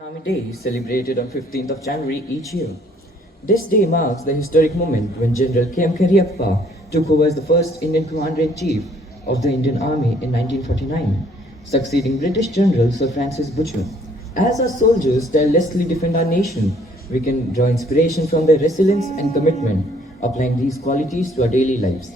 Army Day is celebrated on 15th of January each year. This day marks the historic moment when General K.M. Cariappa took over as the first Indian Commander-in-Chief of the Indian Army in 1949, succeeding British General Sir Francis Butcher. As our soldiers tirelessly defend our nation, we can draw inspiration from their resilience and commitment, applying these qualities to our daily lives.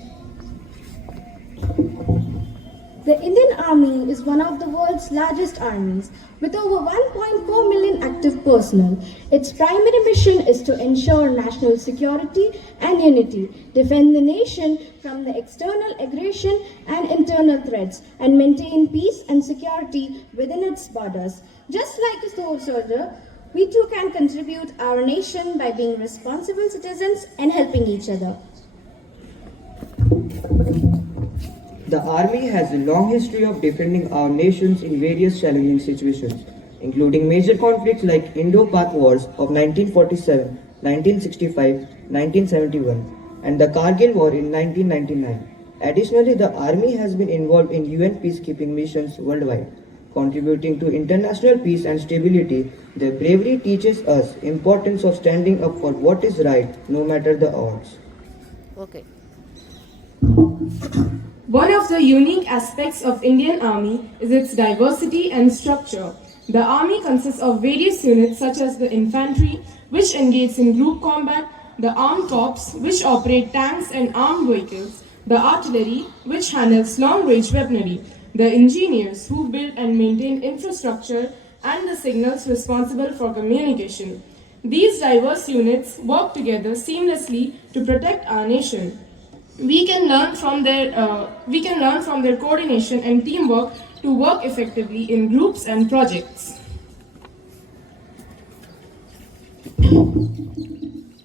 The Indian Army is one of the world's largest armies, with over 1.4 million active personnel. Its primary mission is to ensure national security and unity, defend the nation from the external aggression and internal threats, and maintain peace and security within its borders. Just like a soldier, we too can contribute our nation by being responsible citizens and helping each other. The Army has a long history of defending our nations in various challenging situations, including major conflicts like Indo-Pak Wars of 1947, 1965, 1971, and the Kargil War in 1999. Additionally, the Army has been involved in UN peacekeeping missions worldwide, contributing to international peace and stability. Their bravery teaches us importance of standing up for what is right, no matter the odds. Okay. One of the unique aspects of Indian Army is its diversity and structure. The Army consists of various units such as the infantry, which engage in group combat, the armed corps, which operate tanks and armed vehicles, the artillery, which handles long-range weaponry, the engineers, who build and maintain infrastructure, and the signals responsible for communication. These diverse units work together seamlessly to protect our nation. We can learn from their coordination and teamwork to work effectively in groups and projects.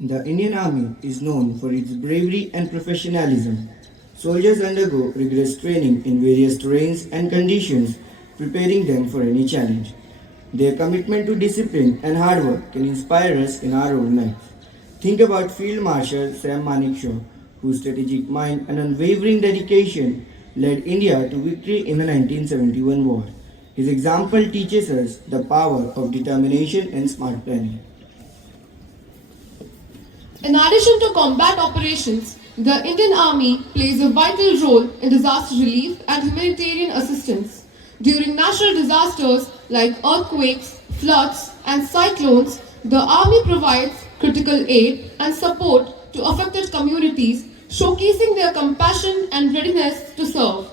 The Indian Army is known for its bravery and professionalism. Soldiers undergo rigorous training in various terrains and conditions, preparing them for any challenge. Their commitment to discipline and hard work can inspire us in our own lives. Think about Field Marshal Sam Manekshaw, whose strategic mind and unwavering dedication led India to victory in the 1971 war. His example teaches us the power of determination and smart planning. In addition to combat operations, the Indian Army plays a vital role in disaster relief and humanitarian assistance. During natural disasters like earthquakes, floods, and cyclones, the Army provides critical aid and support to affected communities, showcasing their compassion and readiness to serve.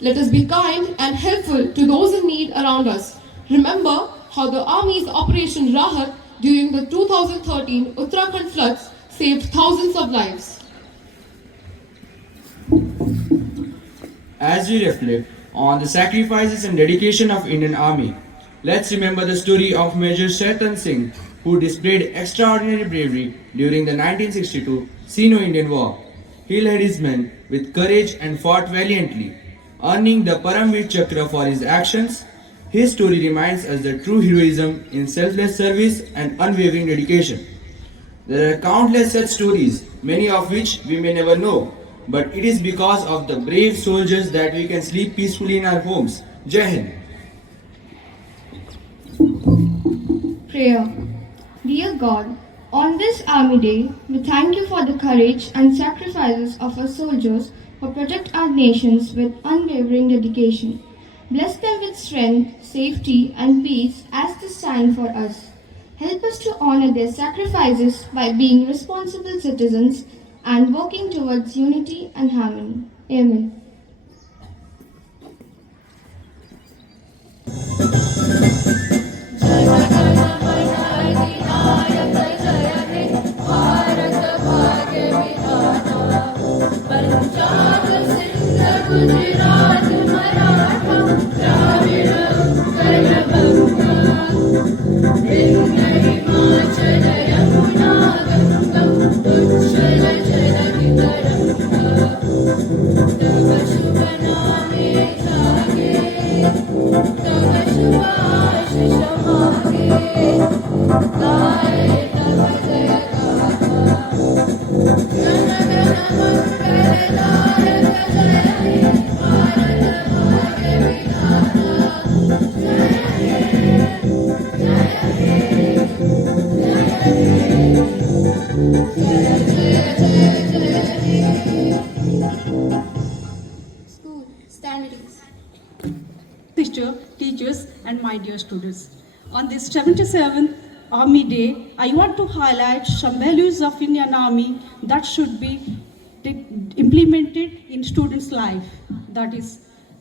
Let us be kind and helpful to those in need around us. Remember how the Army's Operation Rahat during the 2013 Uttarakhand floods saved thousands of lives. As we reflect on the sacrifices and dedication of Indian Army, let's remember the story of Major Chetan Singh, who displayed extraordinary bravery during the 1962 Sino-Indian War. He led his men with courage and fought valiantly, earning the Paramveer Chakra for his actions. His story reminds us the true heroism in selfless service and unwavering dedication. There are countless such stories, many of which we may never know, but it is because of the brave soldiers that we can sleep peacefully in our homes. Jai Hind. Prayer. Dear God, on this Army Day, we thank you for the courage and sacrifices of our soldiers who protect our nations with unwavering dedication. Bless them with strength, safety, and peace as the sign for us. Help us to honor their sacrifices by being responsible citizens and working towards unity and harmony. Amen. Thank you. teachers, and my dear students. On this 77th Army Day, I want to highlight some values of Indian Army that should be implemented in students' life. That is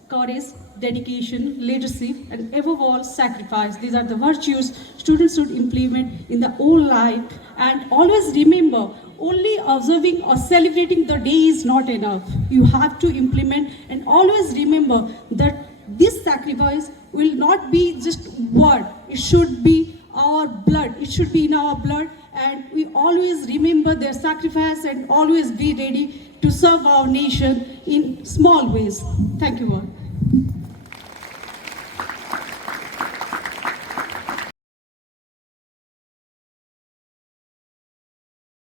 courage, dedication, leadership, and above all, sacrifice. These are the virtues students should implement in the whole life. And always remember, only observing or celebrating the day is not enough. You have to implement, and always remember that this sacrifice will not be just word. It should be our blood. It should be in our blood, and we always remember their sacrifice and always be ready to serve our nation in small ways. Thank you all.